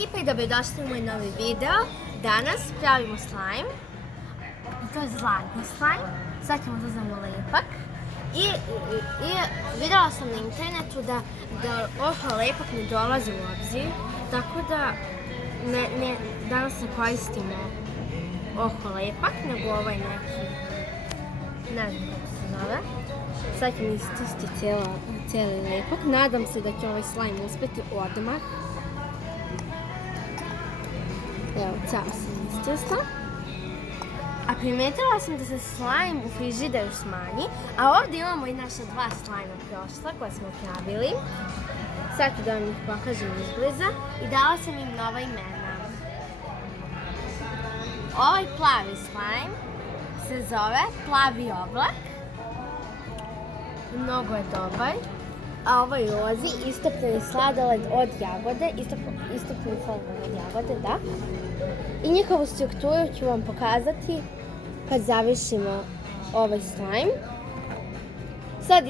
ekipa i dobrodošli u moj novi video. Danas pravimo slime. I to je zlatni slime. Sad ćemo da uzmemo lepak. I vidjela sam na internetu da ovo lepak ne dolazi u obzir. Tako da danas ne koristimo ovo lepak, nego ovaj neki, ne znam kako se zove. Sad ćemo istisiti cijeli lepak. Nadam se da će ovaj slime uspjeti odmah. Evo, cijelo sam istisla. A primijetila sam da se slime u frižideru smanji, a ovdje imamo i naša dva slajma prošla koja smo pravili. Sad ću da vam ih pokažem izbliza i dala sam im nova imena. Ovaj plavi slime se zove Plavi oblak. Mnogo je dobar. A ovaj rozi, istopljeni sladoled od jagode, istopljeni sladoled od jagode, da. I njihovu strukturu ću vam pokazati kad završimo ovaj slime. Sad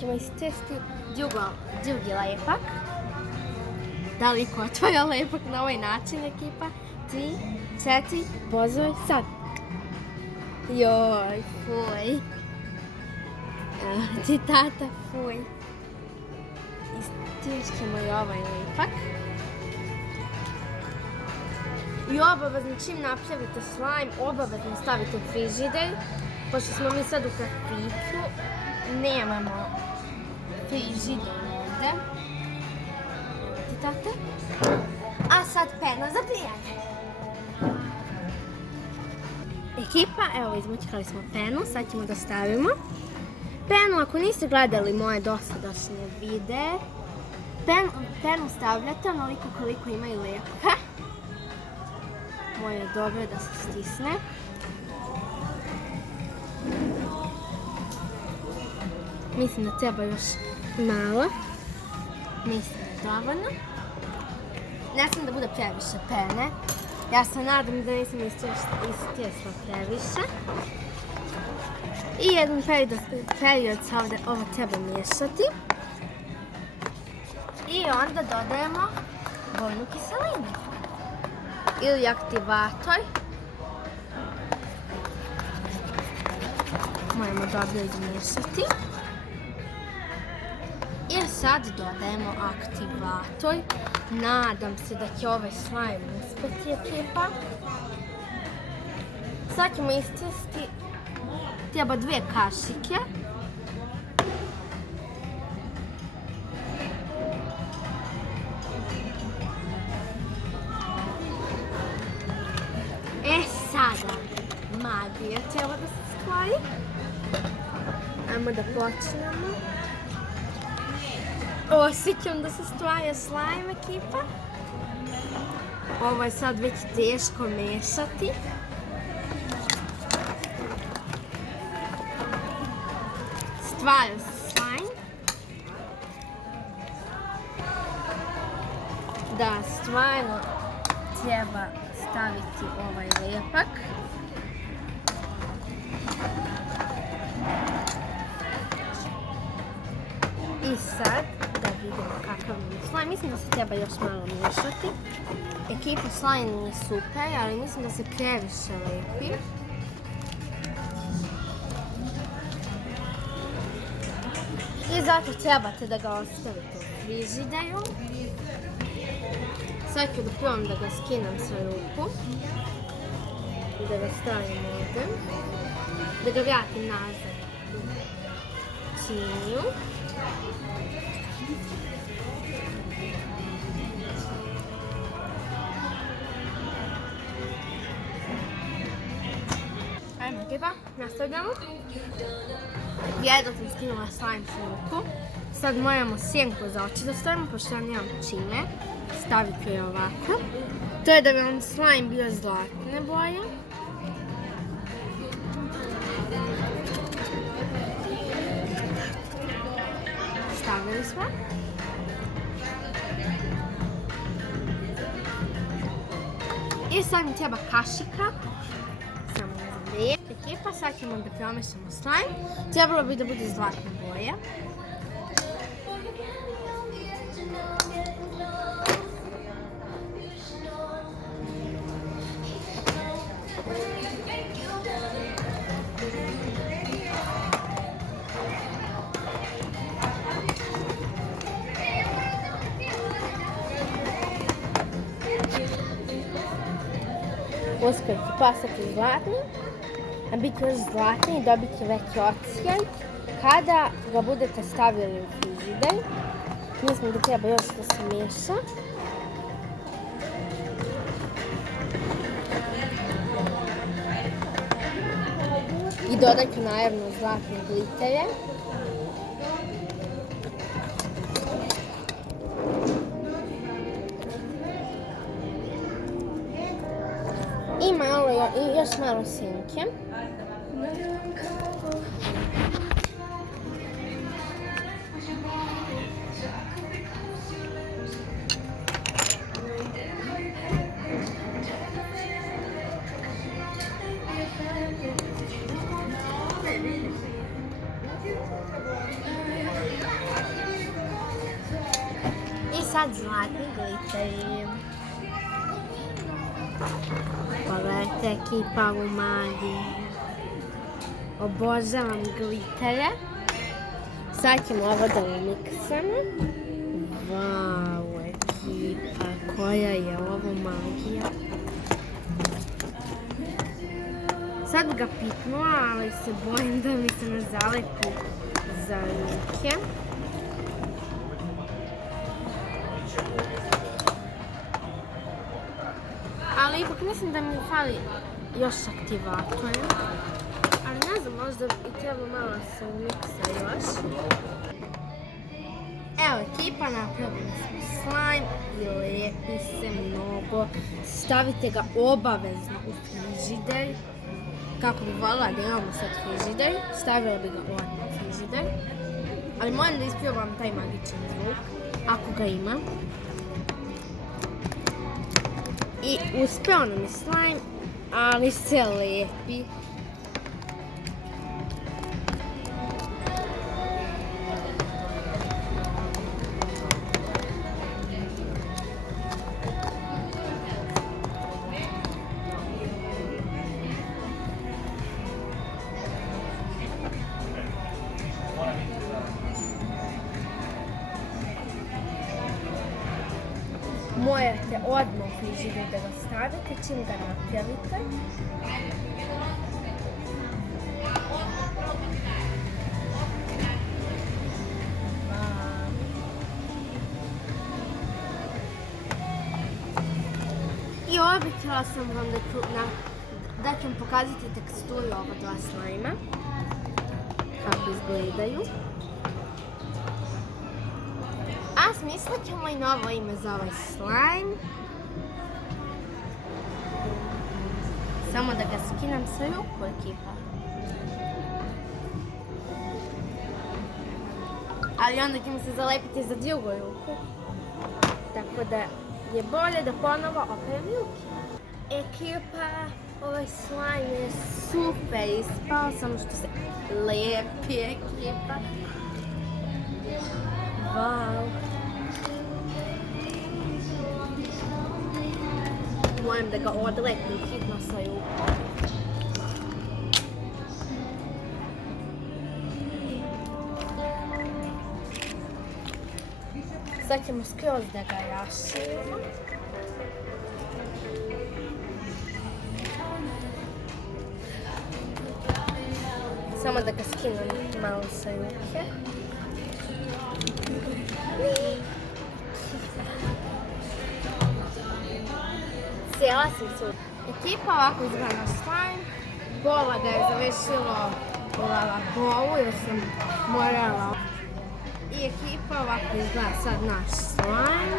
ćemo istesti drugi lepak. Da li ko otvara lepak na ovaj način, ekipa? 3, 4, pozor, sad. Joj, fuj. Ti tata, fuj. Istišćemo i ovaj lepak. I obavezno čim napravite slime, obavezno stavite u frižider. Pošto smo mi sad u kafiću, nemamo frižider ovdje. Ti tata? A sad pena za prijanje. Ekipa, evo izmućkali smo penu, sad ćemo da stavimo. Penu, ako niste gledali moje dosadašnje videe, penu stavljate onoliko koliko ima i lepka. Moje je dobro da se stisne. Mislim da treba još malo. Mislim da je dovoljno. Ne smije da bude previše pene. Ja se nadam da nisam istjesla previše. I jedan period se ovdje ovo treba miješati. I onda dodajemo bojnu kiselinu. Ili aktivator. Moramo dobro izmiješati. I sad dodajemo aktivator. Nadam se da će ovaj slime uspjeti, ekipa. Sad ćemo istesti, treba 2 kašike. Sada magija treba da se stvori. Ajmo da počnemo. Osjećam da se stvara slime, ekipa. Ovo je sad već teško mešati. Stvara se slime. Da, stvarno treba staviti ovaj lepak. I sad da vidimo kakav je slime. Mislim da se treba još malo miješati. Ekipa, slime je super, ali mislim da se previše lepi. I zato trebate da ga ostavite u frižideru. Sad ću da probam da ga skinem sa ruku i da ga stavim ovdje, da ga vratim nazad u činiju. Ajmo, ekipa, nastavljamo. Jedno sam skinula slime sa ruku. Sad moramo sjenku za oči da stavimo, pošto ja nemam čime. Stavit ću je ovako. To je da bi vam slime bio zlatne boje. Stavili smo. I sad mi treba kašika. Samo ne znam gdje je. Ekipa, sad ćemo da promešamo slime. Trebalo bi da bude zlatne boje. uspjeti postati zlatni, a biti još zlatni i dobiti veći odsjaj kada ga budete stavili u frižider. Mislim da treba još da se miješa. I dodajte naravno zlatne glitere. I još malo senke. I sad zlatni gliteri. Pogledajte, ekipa u magiji. Obožavam glitere. Sad ćemo ovo da umiksamo. Vau, ekipa, koja je ovo magija. Sad ga pitnula, ali se bojim da mi se ne zalepi za ruke. Ali ipak mislim da mi fali još aktivatora. Ali ne znam, možda i treba malo se umiksa još. Evo, ekipa, napravili smo slime i lijepi se mnogo. Stavite ga obavezno u frižider. Kako bi voljela da imamo sad frižider, stavila bi ga odmah u frižider. Ali moram da isprobam taj magičan zvuk, ako ga ima. I uspeo nam je slime, ali se lepi. Morate odmah u frižider da ga stavite čim ga napravite. I obećala sam vam da ću vam pokazati teksturu ova dva slajma. Kako izgledaju. A smislit ćemo i novo ime za ovaj slime. Samo da ga skinem sa ruku, ekipa. Ali onda ćemo se zalepiti za drugu ruku. Tako da je bolje da ponovo operem ruke. Ekipa, ovaj slime je super ispao, samo što se lepi, ekipa. Wow. Moram da ga odlepim hitno sa rukom. Sad ćemo skroz da ga raširimo. Samo da ga skinem malo sa ruke. Cijela sam se. Ekipa, ovako izgleda naš slime. Bola ga je završilo u lavabolu jer sam morala. I ekipa, ovako izgleda sad naš slime.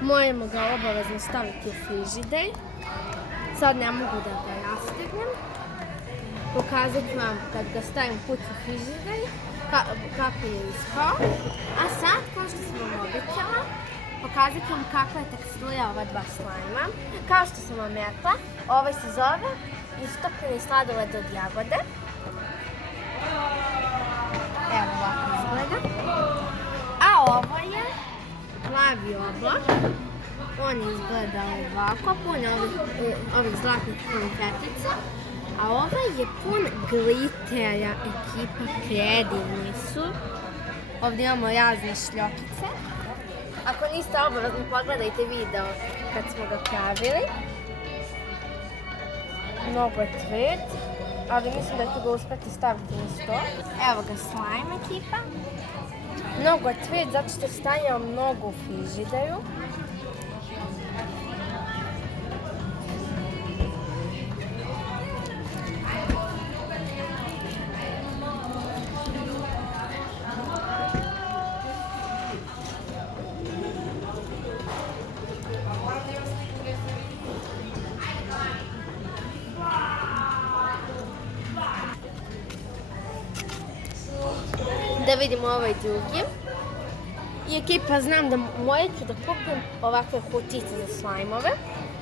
Moramo ga obavezno staviti u frižider. Sad ne mogu da ga rastegnem. Pokazat ću vam kad ga stavim kući u frižider kako je ispao. A sad, kao što sam vam obećala, pokazat ću vam kakva je tekstura ova dva slajma. Kao što sam vam rekla, ovaj se zove istopljeni sladoled od jagode. Evo ovako izgleda. A ovo je plavi oblak. On izgleda ovako, pun ovih zlatnih konfetica. A ovaj je pun glitera, ekipa, predivni su. Ovdje imamo razne šljokice. Ako niste, obavezno pogledajte video kad smo ga pravili. Mnogo je tvrd, ali mislim da ću ga uspjeti staviti na sto. Evo ga slime ekipa. Mnogo je tvrd zato što je stajao mnogo u frižideru. Da vidimo ovaj drugi. I ekipa, znam da morat ću da kupim ovakve kutice za slajmove,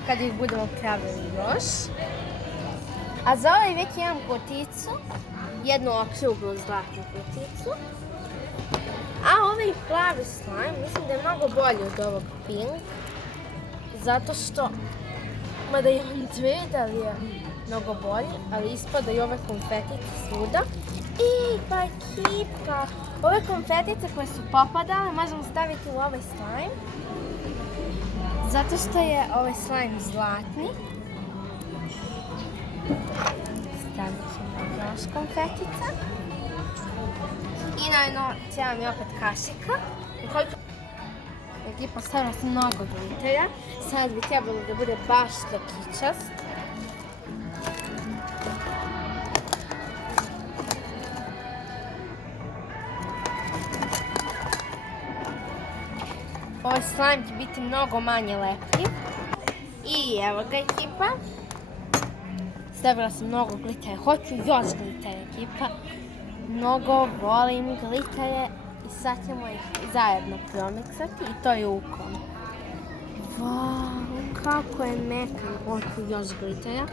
kad ih budemo pravili još. A za ovaj već imam kuticu, jednu okruglu zlatnu kuticu. A ovaj plavi slajm, mislim da je mnogo bolji od ovog pink, zato što, mada je on tvrd, ali je mnogo bolji, ali ispada i ove konfetice svuda. I pa ekipa, ove konfetice koje su popadale možemo staviti u ovaj slajm, zato što je ovaj slajm zlatni. Stavit ćemo još konfetica. I najedno treba mi opet kašika. Ekipa, stavila sam mnogo glitera, sad bi trebalo da bude baš šljakičast. Ovaj slime će biti mnogo manje lepljiv. I evo ga ekipa. Stavila sam mnogo glitera. Hoću još glitera ekipa. Mnogo volim glitere. I sad ćemo ih zajedno promiksati i to je rukom. Wow, kako je mekan. Hoću još glitera.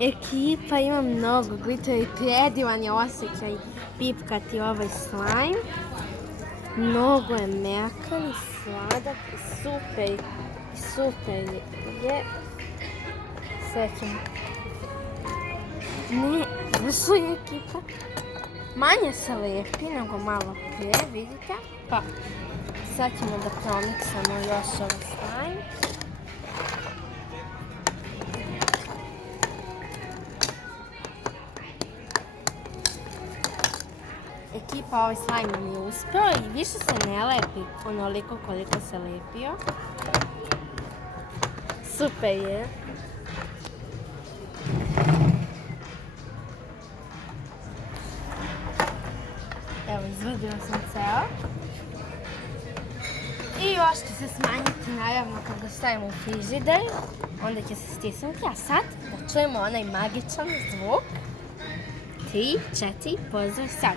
Ekipa, ima mnogo glitera i predivan je osjećaj pipkati ovaj slime. Mnogo je mekan i sladak i super je. Sve ćemo. Ne, zašto je ekipa? Manje se lepi nego malo prije, vidite? Pa, sad ćemo da promiksamo još ovaj slime. Ekipa, ovaj slime mi je uspio i više se ne lepi onoliko koliko se lepio. Super je. Evo, izvadila sam ceo. I još će se smanjiti, naravno, kad ga stavimo u frižider. Onda će se stisnuti, a sad da čujemo onaj magičan zvuk. 3, 4, pozdrav sad.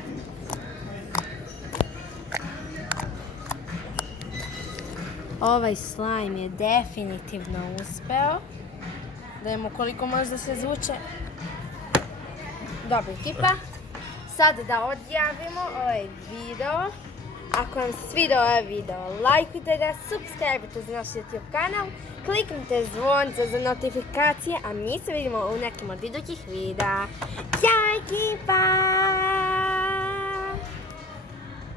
Ovaj slime je definitivno uspeo. Da imamo koliko može da se zvuče. Dobro, ekipa. Sad da odjavimo ovaj video. Ako vam se svidio ovaj video, lajkujte ga, subscribe-ite za naš YouTube kanal, kliknite zvonce za notifikacije, a mi se vidimo u nekim od idućih videa. Ćao ekipa!